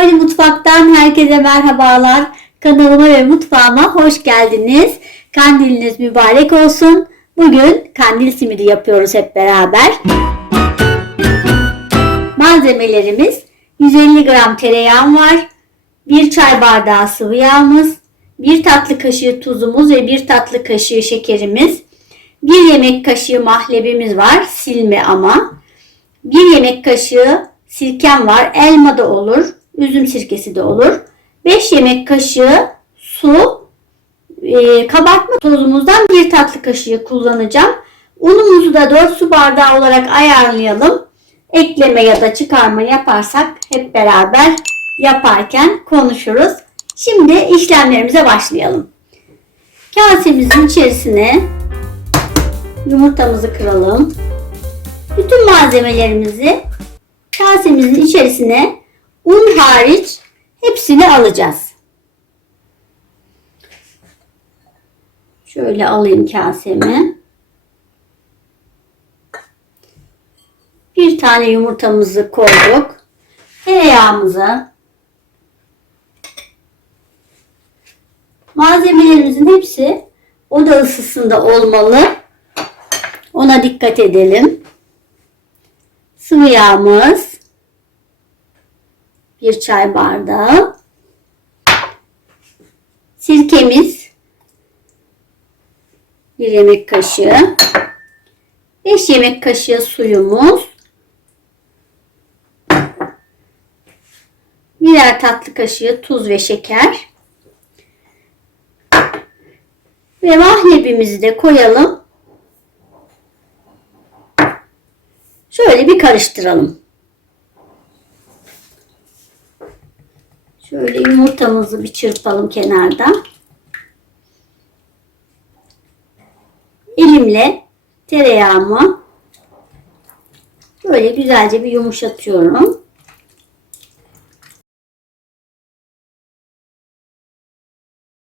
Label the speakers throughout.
Speaker 1: Hadi mutfaktan herkese merhabalar. Kanalıma ve mutfağıma hoş geldiniz. Kandiliniz mübarek olsun. Bugün kandil simidi yapıyoruz hep beraber. Malzemelerimiz 150 gram tereyağım var. 1 çay bardağı sıvı yağımız, 1 tatlı kaşığı tuzumuz ve 1 tatlı kaşığı şekerimiz, 1 yemek kaşığı mahlebimiz var, silme ama. 1 yemek kaşığı sirkem var, elma da olur, üzüm sirkesi de olur. 5 yemek kaşığı su, e, kabartma tozumuzdan 1 tatlı kaşığı kullanacağım. Unumuzu da 4 su bardağı olarak ayarlayalım. Ekleme ya da çıkarma yaparsak hep beraber yaparken konuşuruz. Şimdi işlemlerimize başlayalım. Kasemizin içerisine yumurtamızı kıralım. Bütün malzemelerimizi kasemizin içerisine un hariç hepsini alacağız. Şöyle alayım kasemi. Bir tane yumurtamızı koyduk. Tereyağımızı Malzemelerimizin hepsi oda ısısında olmalı. Ona dikkat edelim. Sıvı yağımız bir çay bardağı. Sirkemiz bir yemek kaşığı. 5 yemek kaşığı suyumuz. Birer tatlı kaşığı tuz ve şeker. Ve mahlebimizi de koyalım. Şöyle bir karıştıralım. Şöyle yumurtamızı bir çırpalım kenarda. Elimle tereyağımı böyle güzelce bir yumuşatıyorum.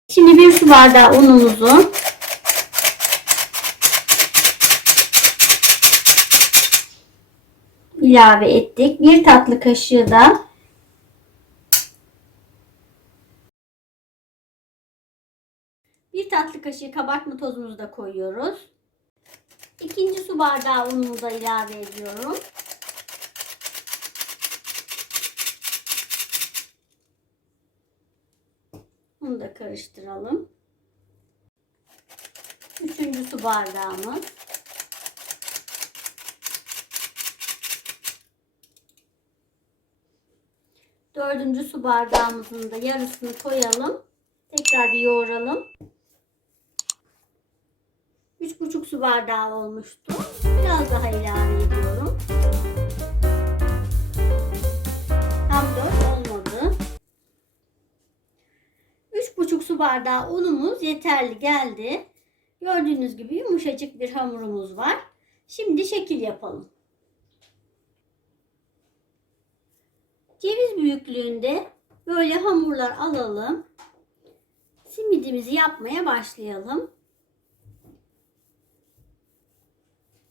Speaker 1: Şimdi bir su bardağı unumuzu ilave ettik. Bir tatlı kaşığı da bir tatlı kaşığı kabartma tozumuzu da koyuyoruz. İkinci su bardağı unumuzu da ilave ediyorum. Bunu da karıştıralım. Üçüncü su bardağımız. Dördüncü su bardağımızın da yarısını koyalım. Tekrar bir yoğuralım. Üç buçuk su bardağı olmuştu. Biraz daha ilave ediyorum. Tam dört olmadı. Üç buçuk su bardağı unumuz yeterli geldi. Gördüğünüz gibi yumuşacık bir hamurumuz var. Şimdi şekil yapalım. Ceviz büyüklüğünde böyle hamurlar alalım. Simidimizi yapmaya başlayalım.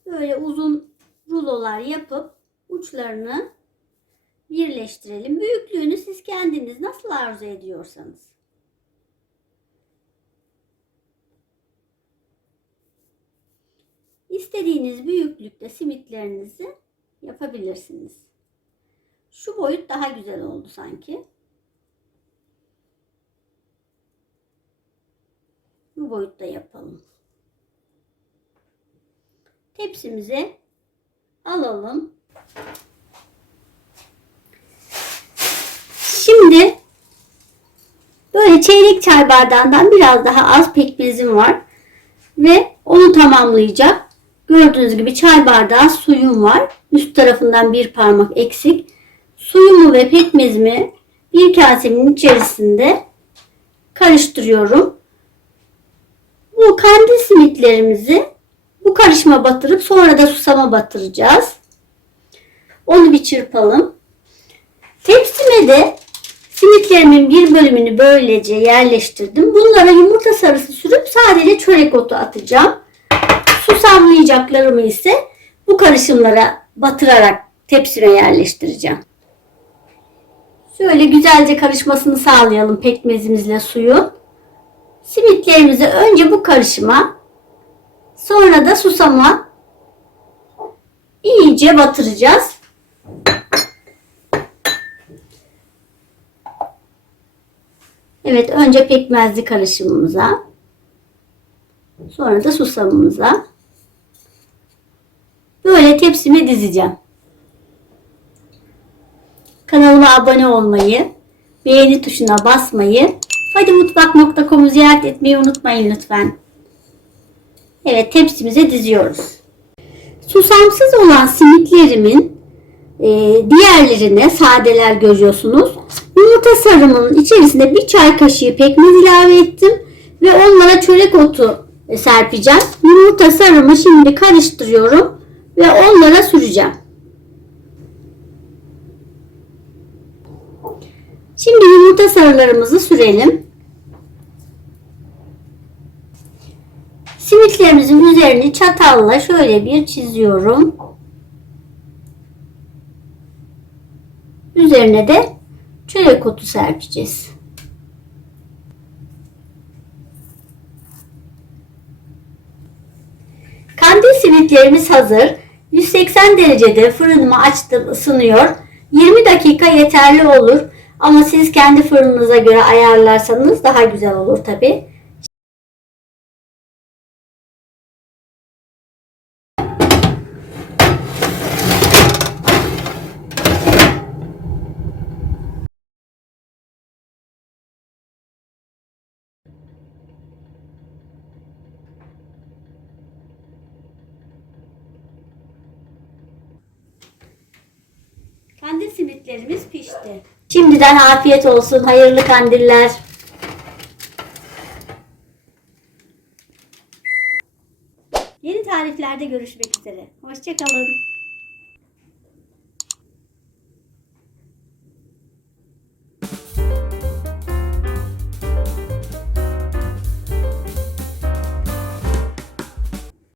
Speaker 1: Böyle uzun rulolar yapıp uçlarını birleştirelim. Büyüklüğünü siz kendiniz nasıl arzu ediyorsanız. İstediğiniz büyüklükte simitlerinizi yapabilirsiniz. Şu boyut daha güzel oldu sanki. Bu boyutta yapalım. Tepsimize alalım. Şimdi böyle çeyrek çay bardağından biraz daha az pekmezim var ve onu tamamlayacak. Gördüğünüz gibi çay bardağı suyum var. Üst tarafından bir parmak eksik. Suyumu ve pekmezimi bir kasenin içerisinde karıştırıyorum. Bu kandil simitlerimizi karışıma batırıp sonra da susama batıracağız. Onu bir çırpalım. Tepsime de simitlerimin bir bölümünü böylece yerleştirdim. Bunlara yumurta sarısı sürüp sadece çörek otu atacağım. Susamlayacaklarımı ise bu karışımlara batırarak tepsime yerleştireceğim. Şöyle güzelce karışmasını sağlayalım pekmezimizle suyu. Simitlerimizi önce bu karışıma, sonra da susama iyice batıracağız. Evet, önce pekmezli karışımımıza, sonra da susamımıza. Böyle tepsime dizeceğim. Kanalıma abone olmayı, beğeni tuşuna basmayı, hadi mutfak.com'u ziyaret etmeyi unutmayın lütfen. Evet tepsimize diziyoruz. Susamsız olan simitlerimin e, diğerlerine sadeler görüyorsunuz. Yumurta sarımının içerisine bir çay kaşığı pekmez ilave ettim ve onlara çörek otu e, serpeceğim. Yumurta sarımı şimdi karıştırıyorum ve onlara süreceğim. Şimdi yumurta sarılarımızı sürelim. Simitlerimizin üzerini çatalla şöyle bir çiziyorum. Üzerine de çörek otu serpeceğiz. Kandil simitlerimiz hazır. 180 derecede fırınımı açtım ısınıyor. 20 dakika yeterli olur. Ama siz kendi fırınınıza göre ayarlarsanız daha güzel olur tabi. Kandil simitlerimiz pişti. Şimdiden afiyet olsun. Hayırlı kandiller. Yeni tariflerde görüşmek üzere. Hoşçakalın.